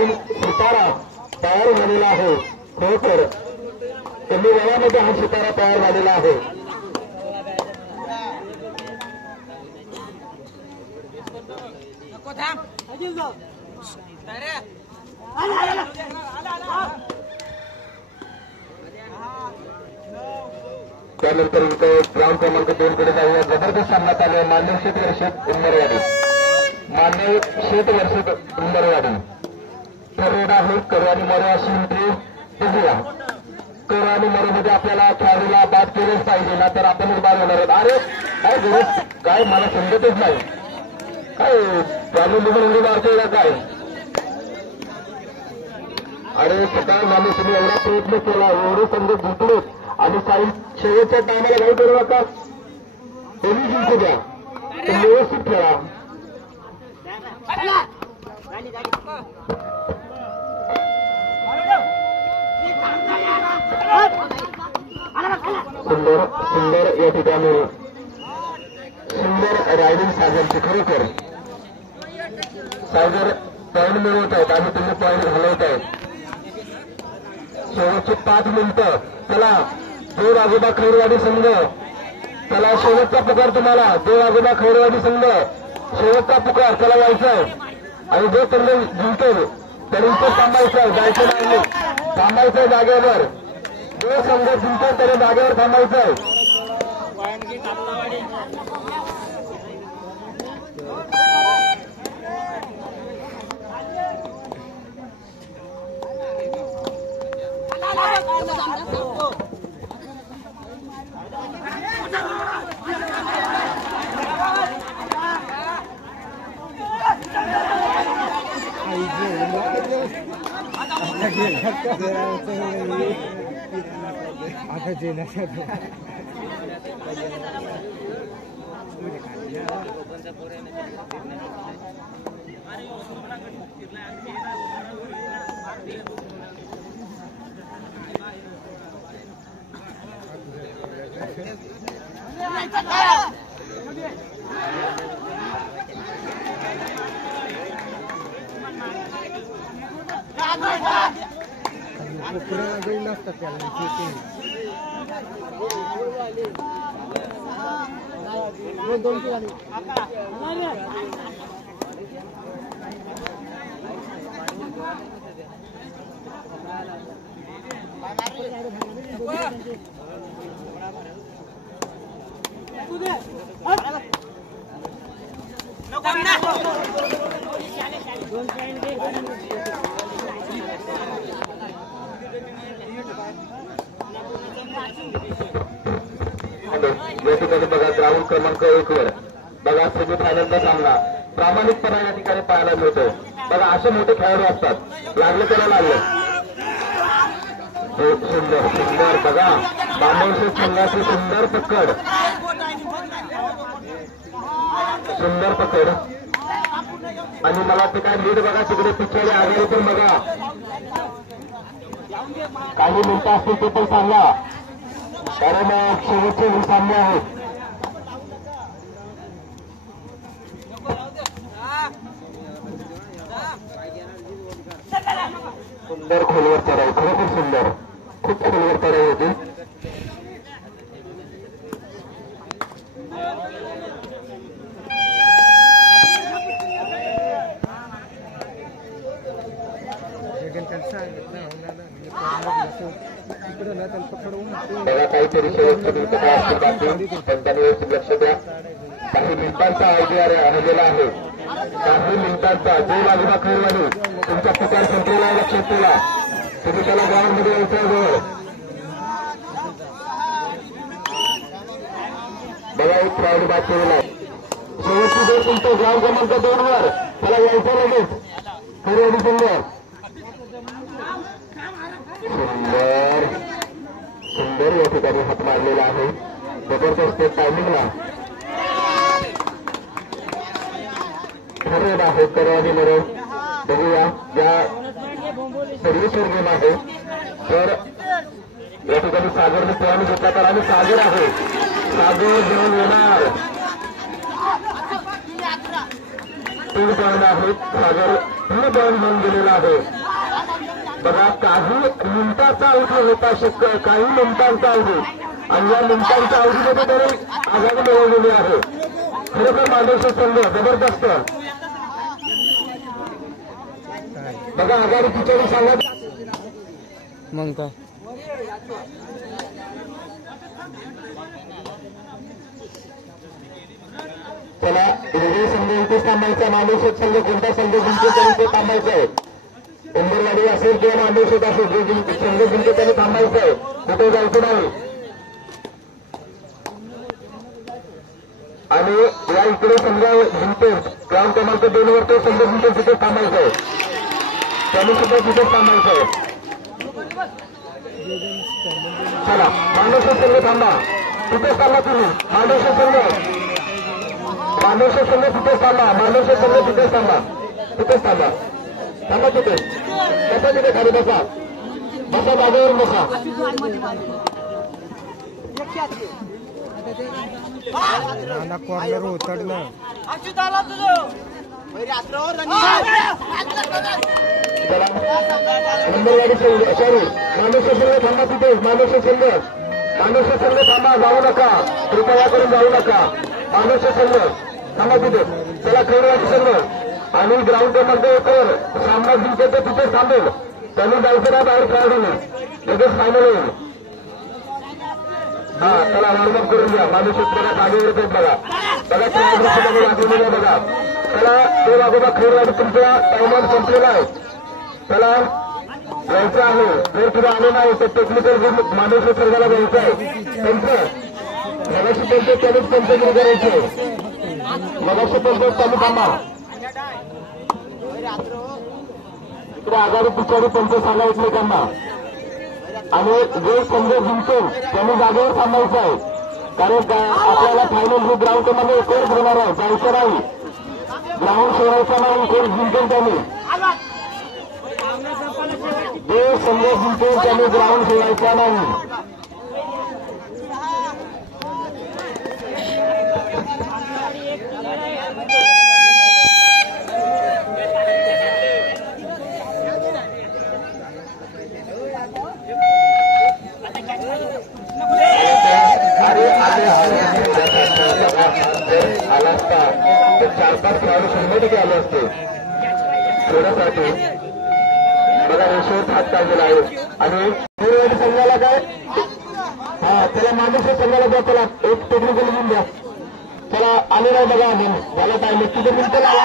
नवीन सितारा तयार झालेला आहे. खरोखर कमी वयामध्ये हा सितारा तयार झालेला आहे. त्यानंतर इथे ग्राउंड क्रमांक 2 कडे जाऊया. जबरदस्त सामना चालू आहे. मान्य शेत उंबरवाडी ठरलेला आहे. कर आणि मरो अशी एंट्री बघूया. कर आणि मरो मध्ये आपल्याला खेळाडूला बाद केलेच पाहिजे ना तर आपणच बाद होणार आहोत. अरे काय गरज काय मला समजतच नाही. काय चालू निवडून मारतोय ना काय. अरे सकाळ झाले तुम्ही एवढा प्रयत्न केला एवढे संघ जिंकले आणि शेवटच्या टायमाला काही करू नका. कोणी जिंकू द्या पण व्यवस्थित खेळा. सुंदर सुंदर या ठिकाणी सुंदर रायडिंग सागरची. खरोखर सागर पॉईंट मिळवत आहेत आणि तुम्ही पॉईंट घालवत आहेत. शेवटचे 5 मिनिटं. चला देव आजोबा खैरवाडी संघ चला शेवटचा पुकार तुम्हाला. देव आजोबा खैरवाडी संघ शेवटचा पुकार त्याला यायचं आणि जो संघ जिंकेल तरी तो थांबायचं. जायचं नाही थांबायचं जागेवर. जो संघ जिंकेल तरी जागेवर थांबायचं. या ठिकाणी बघा ग्राउंड क्रमांक 1 वर बघा सेमीफायनलचा सामना प्रामाणिकपणा या ठिकाणी पाहायला मिळतोय. बघा असे मोठे खेळाडू असतात. लागले त्याला लागले. सुंदर सुंदर बघा बांबोशी संघाची सुंदर पकड. सुंदर पकड आणि मला ते काय लीड बघा तिकडे पिछाडी आघाडी पण बघा. काही मिनिटं असतील ते पण सांगा कारण शेवटचे हे सामने आहेत. सुंदर खोलवर चढाई. खरोखर सुंदर खूप खोलवर चढाई होती. बघा काहीतरी शेवटच्या मिनिटं काय असतील बाकी पण त्यांनी व्यवस्थित लक्ष द्या. काही मिनिटांचा आयडिया आलेला आहे. काही मिनिटांचा जो आजोबा खैरवाडी तुमचा पुकार संपलेला आहे. लक्षात ठेवा. तुम्ही त्याला ग्राउंडमध्ये यायचा जवळ बघा एक क्राऊड बाद केलेला आहे. शेवटची जर तुमचं ग्राउंड क्रमांक 2 वर त्याला यायचं लगेच खैरवाडी संघ. सुंदर सुंदर या ठिकाणी हात मारलेला आहे. जबरदस्त टायमिंगला ठरलेला आहे. करवाडी मरो बघूया या सर्व्हिसवर गेम आहे तर या ठिकाणी सागरने पॉईंट घेतला तर आणि सागर आहे. सागर घेऊन येणार 3 पॉईंट आहेत. सागर हे बॉल घेऊन गेलेला आहे. बघा काही मिनिटाचा अवधी होता शक्य, काही मिनिटांचा अवधी आणि या मिनिटांच्या अवधीमध्ये तरी आघाडी मिळवलेली आहे. खरोखर मांडवशे संघ जबरदस्त. बघा आघाडी पिछाडी सांगा मग का चला हिरवे संघ इथेच थांबायचा. मांडवशेत संघ कोणता संघ जिंकतो तरी ते थांबायचं आहे. उंबरवाडी असेल किंवा मांडवशेत असेल जे संघ जिंकतो त्यांनी थांबायचं आहे. कुठे जायचं नाही. आणि या इकडे संघ जिंकतो ग्राउंड क्रमांक 2 वर तो संघ जिंकतो तिथे थांबायचं आहे. त्यांनी सुद्धा तिथेच थांबायचं आहे. चला मांडवशेत संघ थांबा. तिथेच थांबा तुम्ही. मांडवशेत संघ तिथेच थांबा. मांडवशेत संघ तिथेच थांबा. तिथेच थांबा. थांबा तिथेच. बसा तिथे खाली बसा. बसा जागेवर बसा. कॉर्नर उतरलं नंबरवाडी संघ सॉरी मांडवशेत संघ थांबा तिथेच. मांडवशेत संघ थांबा. जाऊ नका. कृपया करून जाऊ नका. मांडवशेत संघ थांबा तिथे. चला खैरवाडी संघ आणि ग्राउंड क्रमांक 1 वर सामना जिंकतो तिथेच थांबेल. त्यांनी जायचं ना बाहेर खेळाडूने लगेच फायनल होईल. हा चला वॉर्मअप करून घ्या. मांडवशेत बघा जागेवर येतात बघा. बघा खेळाडू लागलेली आहे बघा. चला ते बाजूला खैरवाडी तुमचा टायमर संपलेला आहे. चला यायचं आहे. जर तुला आले नाही तर टेक्निकल मांडवशेत संघाला जायचं आहे. त्यांचं मगाशी त्यांचं त्यानेच पंचगिरी करायचे. मगाशी त्यांचं त्यांनी थांबा. इकडे आघाडी पिछाडी पंच सांगा एकमेकांना. आणि जे संघ जिंकतो त्यांनी जागेवर थांबायचं आहे. कारण आपल्याला फायनल हे ग्राउंड क्रमांक 1 वर होणार आहे. जायचं नाही. ग्राउंड सोडायचं नाही. कोण जिंकेल त्यांनी. जे संघ जिंकतो त्यांनी ग्राउंड सोडायचा नाही. आला असता तर 4-5 खेळाडू 100% आले असते. थोड्यासाठी बघा रेषेवर हात काढलेला आहे. आणि खैरवाडी संघाला काय हा त्याला मांडवशेत संघाला द्या. त्याला एक टेक्निकल घेऊन द्या. त्याला आले नाही बघा अजून. मला टाइम तिथे मिनिटं लावा.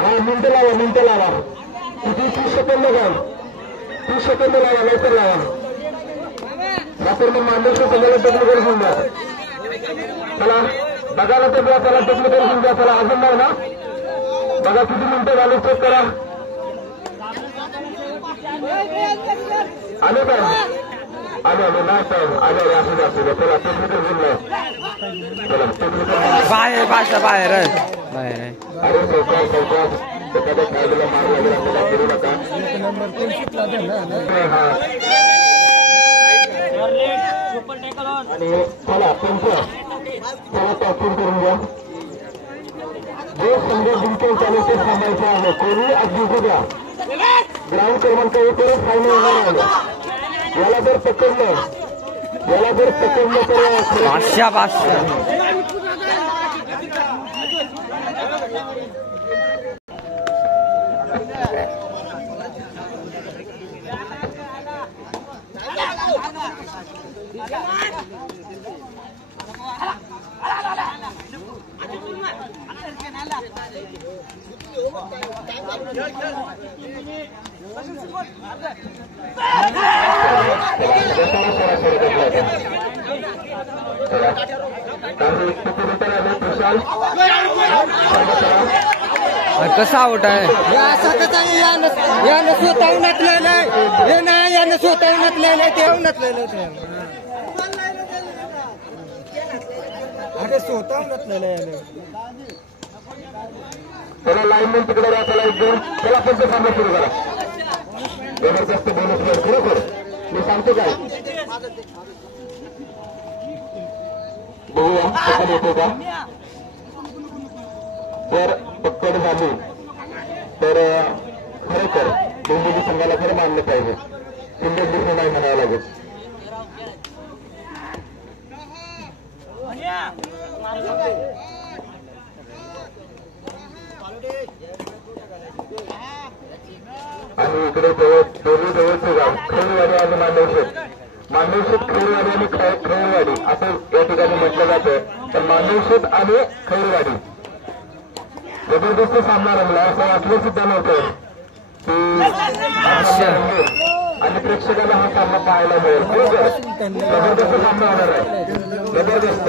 हा मिनिटं लावा. किती 30 सेकंद घ्या. 30 सेकंद लावा. लवकर लावा. नंतर मग मांडवशेत संघाला टेक्निकल घेऊन द्या. चला बघायला तर द्या. त्याला टेक्निकल घेऊन द्या. त्याला अजून नाही ना. बघा किती मिनिटं झाले चेक करा. आले काय आले नाही तर आले असू द्या. चला टेक्निकल घेऊन द्या. चला टेक्निकल बाहेर अरे चौकात एखाद्या खेळाडूला मार लागेल आपल्याला करू नका. आणि चला त्याला टॉपिंग करून घ्या. जे संघ जिंकेल त्याने ते थांबायचं आहे. कोणी अगदी द्या. ग्राउंड क्रमांक 1 वर फायनल होणार आहे. याला जर पकडलं तर कसा आउट आहे. यानं स्वतःहून नटलेलं आहे. हे नाही यानं स्वतःहून नटलेलं आहे. ते नटलेलं अरे स्वतःहून नटलेलं आहे. त्याला लाईनमॅन तिकडे द्या. त्याला एक दोन त्याला पण ते सामना सुरू करा. जबरदस्त बोनस खरोखर मी सांगतो काय बघूया पकड येतो का. जर पकड झाली तर खरोखर डोंबिवली संघाला खरं मानलं पाहिजे. सुंदर दिसून नाही म्हणावं लागेल. आणि इकडे दोन्ही जवळचे गाव खैरवाडी आणि मांडवशेत. मांडवशेत खैरवाडी आणि खैरवाडी असं या ठिकाणी म्हटलं जातं. तर मांडवशेत आणि खैरवाडी जबरदस्त सामना रंगला असं वाटलं सुद्धा नव्हतं की आणि प्रेक्षकाला हा सामना पाहायला मिळेल. जबरदस्त सामना होणार आहे. जबरदस्त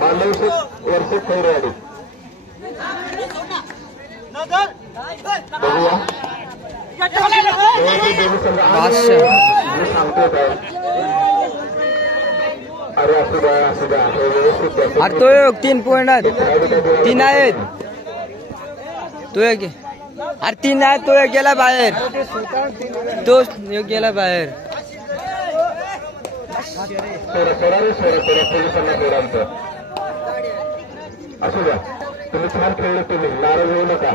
मांडवशेत वर्षेत खैरवाडी. बघूया सांगतो काय. अरे असू द्या हे व्यवस्थित. अरे तो एक 3 पॉइंट आहेत. 3 आहेत. तो एक अरे 3 आहेत. तो एक गेला बाहेर. तो एक गेला बाहेर. सोडा पोलिसांना सोडांचं. असू द्या तुम्ही छान खेळले. तुम्ही नाराज होऊ नका.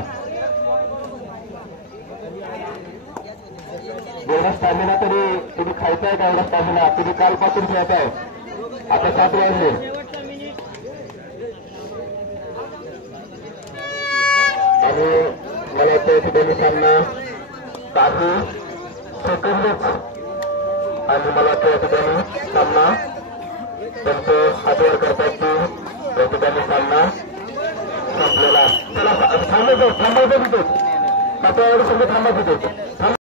जेवढा स्टॅमिना तरी तुम्ही खायचाय का? एवढा स्टॅमिना तुम्ही कालपासून खेळताय. आता 7 वाजले. आणि मला वाटतं ठिकाणी सामना काही सेकंदच आणि मला वाटतं या ठिकाणी सामना त्यांचं हातवर करतात की या ठिकाणी सामना संपलेला. चला थांबायचं तिथेच. 7 वाजता थांबायचं तिथेच.